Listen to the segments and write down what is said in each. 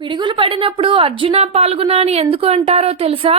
పిడుగులు పడినప్పుడు అర్జున పాల్గొన అని ఎందుకు అంటారో తెలుసా?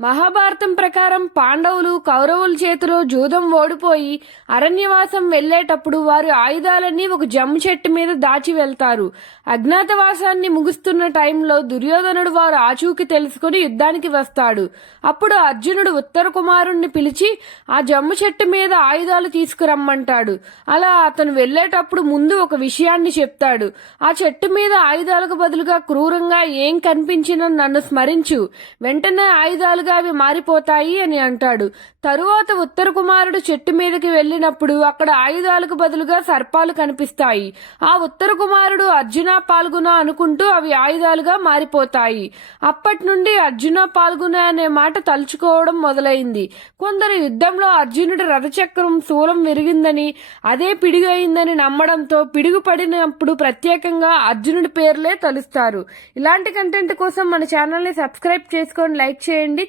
మహాభారతం ప్రకారం పాండవులు కౌరవుల చేతిలో జూదం ఓడిపోయి అరణ్యవాసం వెళ్ళేటప్పుడు వారి ఆయుధాలన్నీ ఒక జమ్ము చెట్టు మీద దాచి వెళ్తారు. అజ్ఞాతవాసాన్ని ముగుస్తున్న టైంలో దుర్యోధనుడు వారు ఆచూకి తెలుసుకుని యుద్ధానికి వస్తాడు. అప్పుడు అర్జునుడు ఉత్తర కుమారుణ్ణి పిలిచి ఆ జమ్ము చెట్టు మీద ఆయుధాలు తీసుకురమ్మంటాడు. అలా అతను వెళ్ళేటప్పుడు ముందు ఒక విషయాన్ని చెప్తాడు. ఆ చెట్టు మీద ఆయుధాలకు బదులుగా క్రూరంగా ఏం కనిపించినా నన్ను స్మరించు. వెంటనే ఆయుధాలు ఆయుధాలుగా అవి మారిపోతాయి అని అంటాడు. తరువాత ఉత్తర కుమారుడు చెట్టు మీదకి వెళ్ళినప్పుడు అక్కడ ఆయుధాలకు బదులుగా సర్పాలు కనిపిస్తాయి. ఆ ఉత్తర కుమారుడు అర్జున పాల్గొన అనుకుంటూ అవి ఆయుధాలుగా మారిపోతాయి. అప్పటి నుండి అర్జున పాల్గొన అనే మాట తలుచుకోవడం మొదలైంది. కొందరు యుద్ధంలో అర్జునుడి రథచక్రం శూలం విరిగిందని అదే పిడుగు అయిందని నమ్మడంతో పిడుగుపడినప్పుడు ప్రత్యేకంగా అర్జునుడి పేర్లే తలుస్తారు. ఇలాంటి కంటెంట్ కోసం మన ఛానల్ని సబ్స్క్రైబ్ చేసుకొని లైక్ చేయండి.